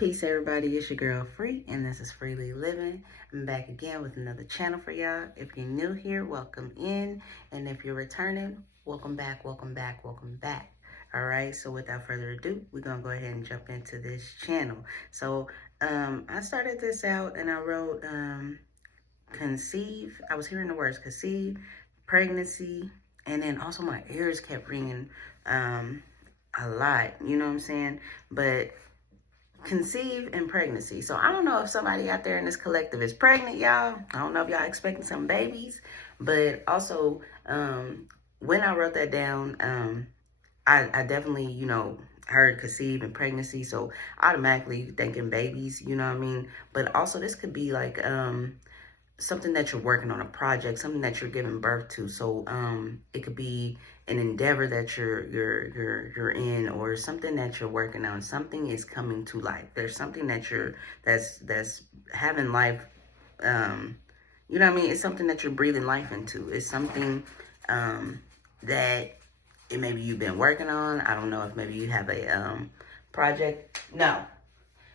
Peace, everybody. It's your girl Free, and this is Freely Living. I'm back again with another channel for y'all. If you're new here, welcome in, and if you're returning, welcome back, welcome back, welcome back. All right. So without further ado, we're gonna go ahead and jump into this channel. So I started this out, and I wrote conceive. I was hearing the words conceive, pregnancy, and then also my ears kept ringing a lot. You know what I'm saying? But conceive and pregnancy. So I don't know if somebody out there in this collective is pregnant, y'all. I don't know if y'all expecting some babies, but also when I wrote that down, I definitely, heard conceive and pregnancy. So automatically thinking babies, you know what I mean? But also this could be like something that you're working on, a project, something that you're giving birth to. So it could be an endeavor that you're in, or something that you're working on. Something is coming to life. There's something that's having life. You know what I mean? It's something that you're breathing life into. It's something that maybe you've been working on. I don't know if maybe you have a project. No,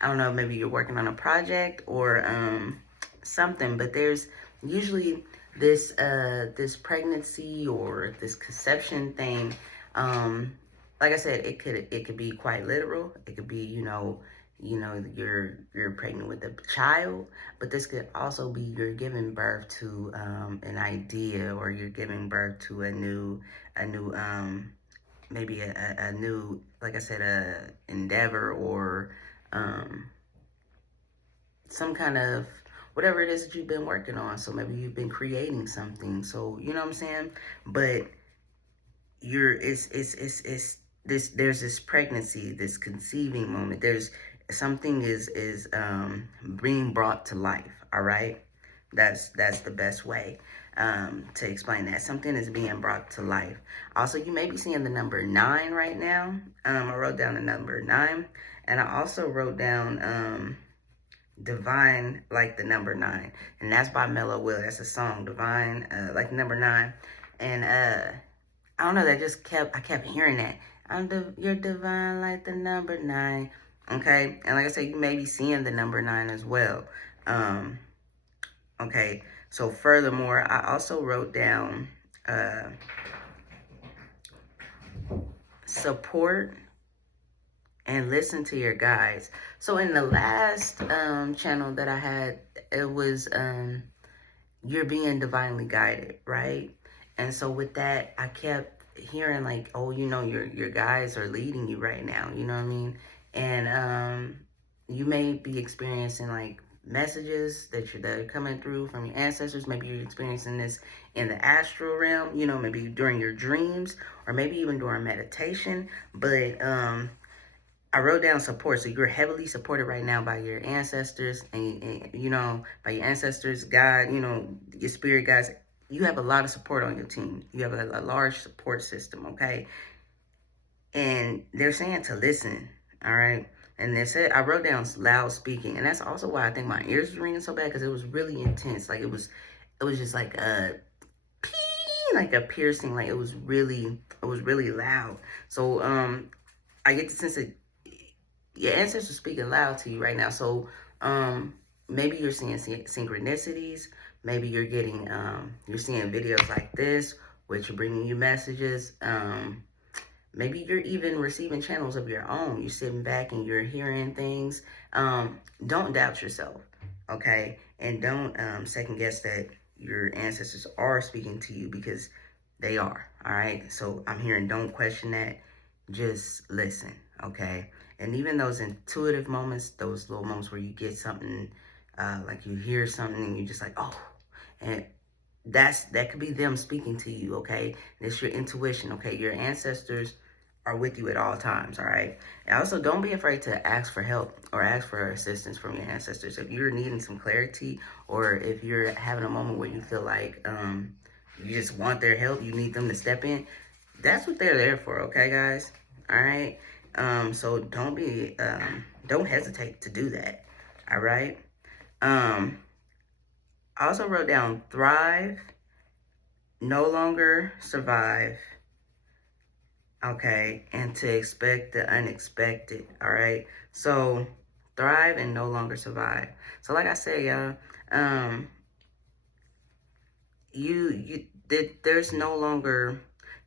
I don't know. Maybe you're working on a project or something, but there's usually this pregnancy or this conception thing. Like I said, it could be quite literal. It could be, you're pregnant with a child, but this could also be you're giving birth to an idea, or you're giving birth to a new maybe a new, like I said, a endeavor, or some kind of whatever it is that you've been working on. So maybe you've been creating something. So you know what I'm saying? But it's there's this pregnancy, this conceiving moment. There's something is being brought to life. All right, that's the best way to explain that. Something is being brought to life. Also, you may be seeing the number 9 right now. I wrote down the number 9, and I also wrote down Divine like the number 9, and that's by Mellow Will. That's a song, Divine like the number 9. And I don't know, I kept hearing that. You're divine like the number 9. Okay, and like I said, you may be seeing the number 9 as well. Okay, so furthermore, I also wrote down support and listen to your guides. So in the last channel that I had, it was you're being divinely guided, right? And so with that, I kept hearing like, oh, your guides are leading you right now, you know what I mean? And you may be experiencing like messages that are coming through from your ancestors. Maybe you're experiencing this in the astral realm, maybe during your dreams, or maybe even during meditation. But I wrote down support. So you're heavily supported right now by your ancestors, and by your ancestors, God, your spirit guides. You have a lot of support on your team. You have a large support system, okay? And they're saying to listen, all right? And they said, I wrote down loud speaking, and that's also why I think my ears were ringing so bad, because it was really intense. Like it was just like a pee, like a piercing. Like it was really loud. So I get the sense that your ancestors speaking loud to you right now. So maybe you're seeing synchronicities. Maybe you're getting you're seeing videos like this, which are bringing you messages. Maybe you're even receiving channels of your own. You're sitting back and you're hearing things. Don't doubt yourself, okay? And don't second guess that your ancestors are speaking to you, because they are, all right? So I'm hearing, don't question that. Just listen, okay? And even those intuitive moments, those little moments where you get something, like you hear something and you're just like, oh, and that could be them speaking to you, okay? It's your intuition, okay? Your ancestors are with you at all times, all right? And also, don't be afraid to ask for help or ask for assistance from your ancestors. If you're needing some clarity, or if you're having a moment where you feel like you just want their help, you need them to step in, that's what they're there for, okay, guys? All right? So don't hesitate to do that, all right? I also wrote down thrive, no longer survive, okay, and to expect the unexpected, all right? So thrive and no longer survive. So like I said, y'all, there's no longer,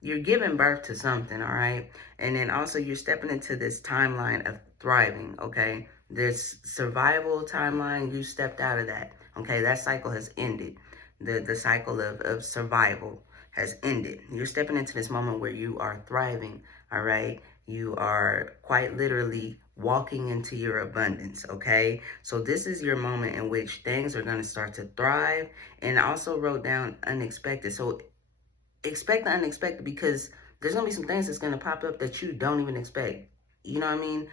you're giving birth to something, all right? And then also you're stepping into this timeline of thriving, okay? This survival timeline, you stepped out of that, okay? That cycle has ended. The cycle of survival has ended. You're stepping into this moment where you are thriving, all right? You are quite literally walking into your abundance, okay? So this is your moment in which things are going to start to thrive. And I also wrote down unexpected. So expect the unexpected, because there's going to be some things that's going to pop up that you don't even expect. You know what I mean?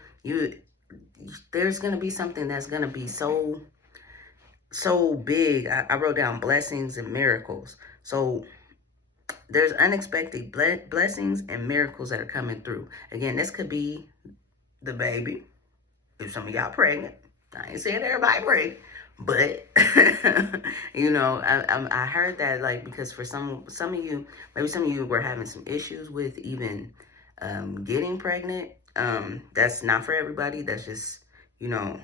There's going to be something that's going to be so big. I wrote down blessings and miracles. So there's unexpected blessings and miracles that are coming through. Again, this could be the baby. If some of y'all pregnant, I ain't saying everybody pregnant, but you know, I heard that, like, because for some of you, maybe some of you were having some issues with even getting pregnant. That's not for everybody. That's just, you know,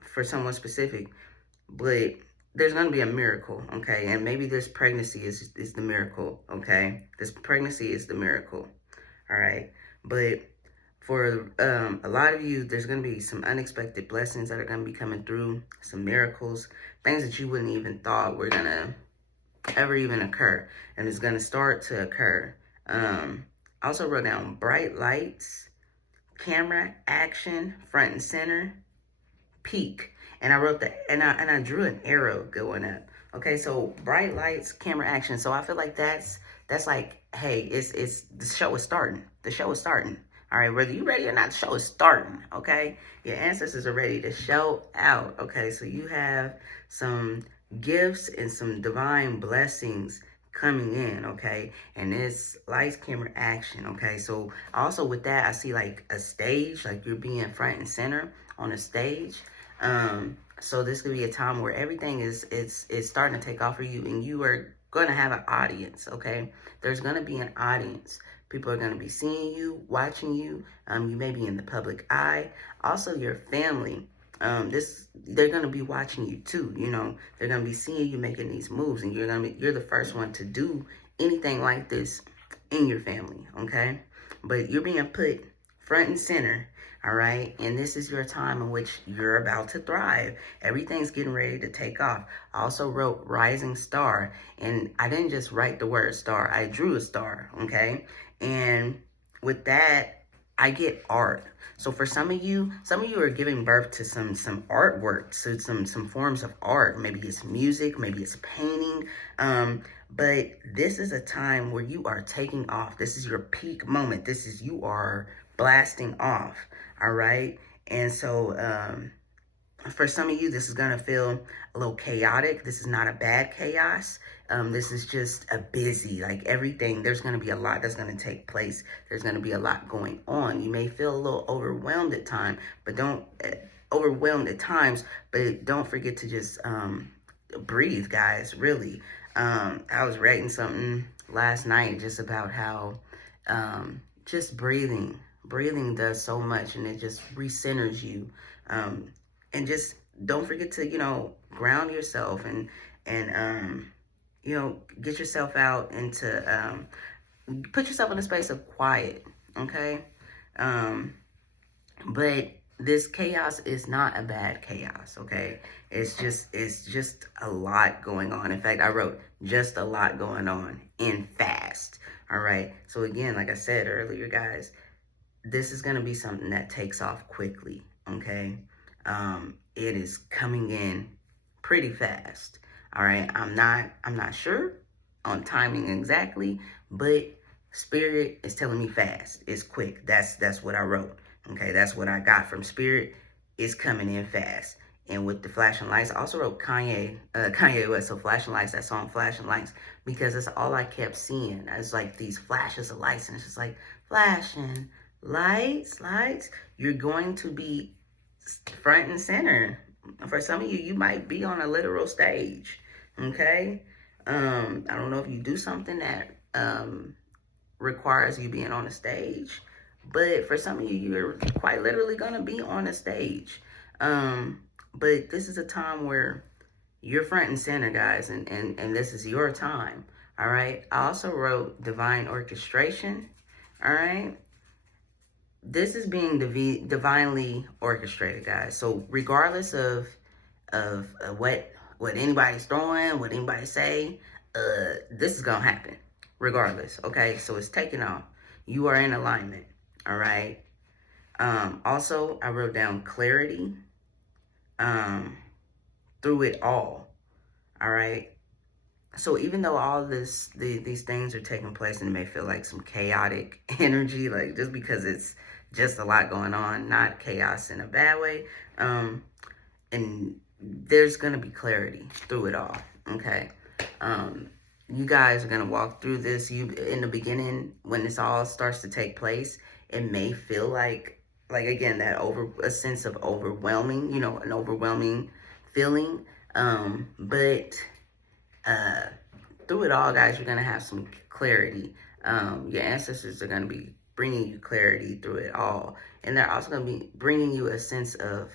for someone specific. But there's going to be a miracle, okay? And maybe this pregnancy is the miracle, okay? This pregnancy is the miracle, all right? But for a lot of you, there's going to be some unexpected blessings that are going to be coming through, some miracles, things that you wouldn't even thought were going to ever even occur, and it's going to start to occur. I also wrote down bright lights, camera action, front and center, peak. And I wrote that, and I drew an arrow going up. Okay, so bright lights, camera action. So I feel like that's like, hey, it's the show is starting. The show is starting. All right, whether you ready or not, the show is starting. Okay, your ancestors are ready to show out. Okay, so you have some gifts and some divine blessings coming in, okay? And it's lights, camera, action, okay? So also with that, I see like a stage, like you're being front and center on a stage. So this could be a time where everything is starting to take off for you, and you are going to have an audience, okay? There's going to be an audience. People are going to be seeing you, watching you. You may be in the public eye. Also, your family. They're going to be watching you too. You know, they're going to be seeing you making these moves, and you're the first one to do anything like this in your family, okay? But you're being put front and center, all right? And this is your time in which you're about to thrive. Everything's getting ready to take off. I also wrote rising star, and I didn't just write the word star. I drew a star, okay? And with that, I get art. So for some of you are giving birth to some artwork, so some forms of art. Maybe it's music, maybe it's painting. But this is a time where you are taking off. This is your peak moment. You are blasting off, all right? And so for some of you, this is going to feel a little chaotic. This is not a bad chaos. This is just a busy, like everything. There's going to be a lot that's going to take place. There's going to be a lot going on. You may feel a little overwhelmed at times, but don't forget to just breathe, guys, really. I was writing something last night just about how just breathing does so much, and it just recenters you. And just don't forget to, you know, ground yourself and you know, get yourself out into, put yourself in a space of quiet, okay? But this chaos is not a bad chaos, okay? It's just a lot going on. In fact, I wrote just a lot going on and fast, all right? So again, like I said earlier, guys, this is going to be something that takes off quickly, okay? It is coming in pretty fast. All right. I'm not sure on timing exactly, but spirit is telling me fast. It's quick. That's what I wrote. Okay. That's what I got from spirit. It's coming in fast. And with the flashing lights, I also wrote Kanye West. So flashing lights, that song Flashing Lights, because that's all I kept seeing. It's like these flashes of lights, and it's just like flashing lights. You're going to be front and center. For some of you, you might be on a literal stage, okay? I don't know if you do something that requires you being on a stage, but for some of you, you're quite literally going to be on a stage. But this is a time where you're front and center, guys, and this is your time. All right. I also wrote divine orchestration. All right. This is being divinely orchestrated, guys. So regardless of what anybody's throwing, what anybody say, this is gonna happen regardless. Okay, so it's taking off. You are in alignment. All right. Also, I wrote down clarity through it all. All right. So even though all these things are taking place and it may feel like some chaotic energy, like just because it's just a lot going on, not chaos in a bad way, and there's going to be clarity through it all. Okay. You guys are going to walk through this. You, in the beginning, when this all starts to take place, it may feel like again, a sense of overwhelming, an overwhelming feeling. But through it all, guys, you're going to have some clarity. Your ancestors are going to be bringing you clarity through it all. And they're also going to be bringing you a sense of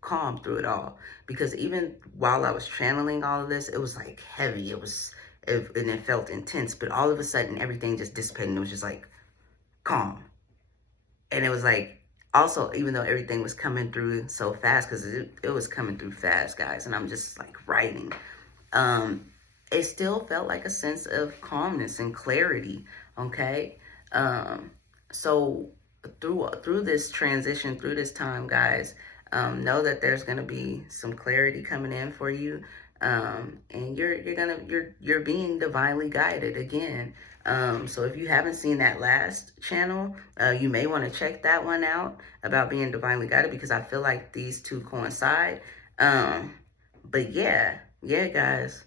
calm through it all. Because even while I was channeling all of this, it was like heavy. And it felt intense. But all of a sudden, everything just dissipated. And it was just like calm. And it was like, also, even though everything was coming through so fast, because it was coming through fast, guys. And I'm just like writing. It still felt like a sense of calmness and clarity. Okay. So through this transition, through this time, guys, know that there's going to be some clarity coming in for you. And you're being divinely guided again. So if you haven't seen that last channel, you may want to check that one out about being divinely guided, because I feel like these two coincide. But yeah, guys,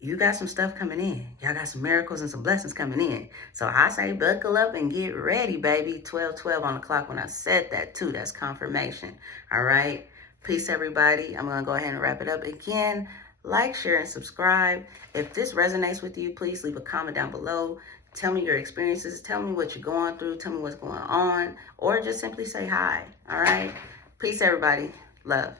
you got some stuff coming in. Y'all got some miracles and some blessings coming in. So I say buckle up and get ready, baby. 12:12 on the clock when I said that too. That's confirmation. All right. Peace, everybody. I'm going to go ahead and wrap it up again. Like, share, and subscribe. If this resonates with you, please leave a comment down below. Tell me your experiences. Tell me what you're going through. Tell me what's going on. Or just simply say hi. All right. Peace, everybody. Love.